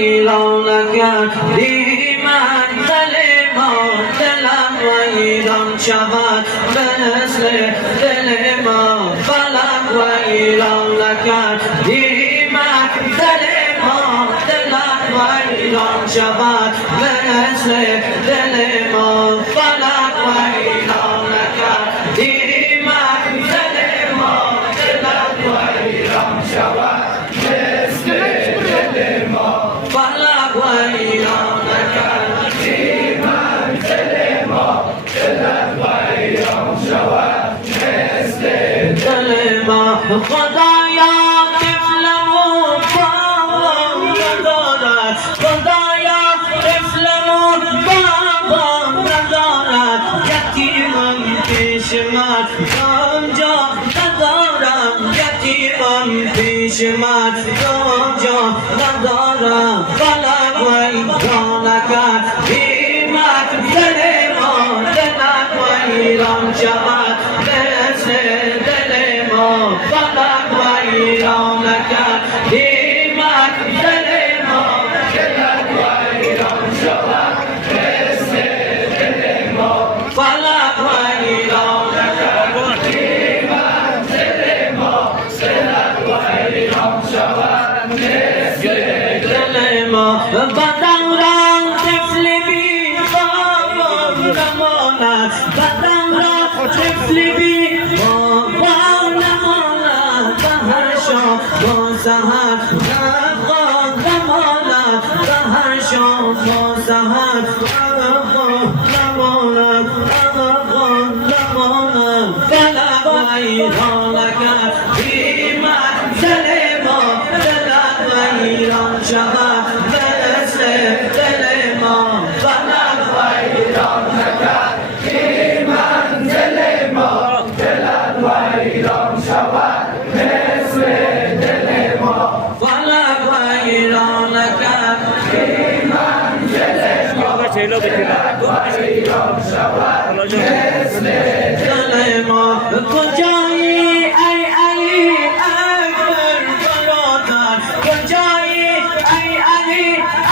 ویران کرد ایمان دل ما دلم ویران شود مثل دل ما فلک ویران کرد ایمان دل ما دلم ویران شود مثل دل ما فلک ویران کرد ایمان دل ما دلم ویران شود مثل دل ما فلک ویران کرد ایمان دل ما دلم ویران شود مثل دل ما خدایا طفلمون بابام ندارد خدایا طفلمون بابام ندارد یتیمم پیش من آنجا ندارم یتیمم پیش من آنجا ندارم فلک ویران کرد ایمان دل ما دلم ویران شود مثل دل ما فلک ویران کرد ایمان دل ما دلم ویران شود مثل دل ما فلک ویران کرد ایمان دل ما دلم ویران شود مثل دل ما بدن را طفل بی بابام نماند بدن را طفل بی بابام نماند به هر شام و سحر نماند به هر شام و سحر نماند فلک ویران کرد ایمان دل ما دلم ویران شود مثل دل ما فلک ویران کرد ایمان دل ما دلم ویران شود مثل دل ما فلک ویران کرد ایمان دل ما فلک ویران شود مثل دل ما کجایی ای علی اکبر برادر کجایی ای علی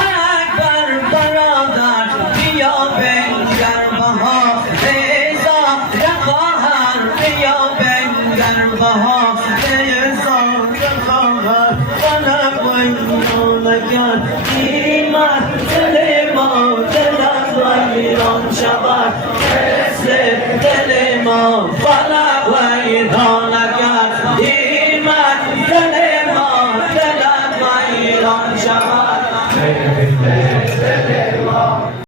اکبر برادر بیا بنگر بها ایزا رخواهر بیا بنگر بها ایزا رخواهر فلک ویران کرد ایمان دل ما دلم ویران شود مثل دل ما فلک ویران کرد ایمان دل ما دلم ویران شود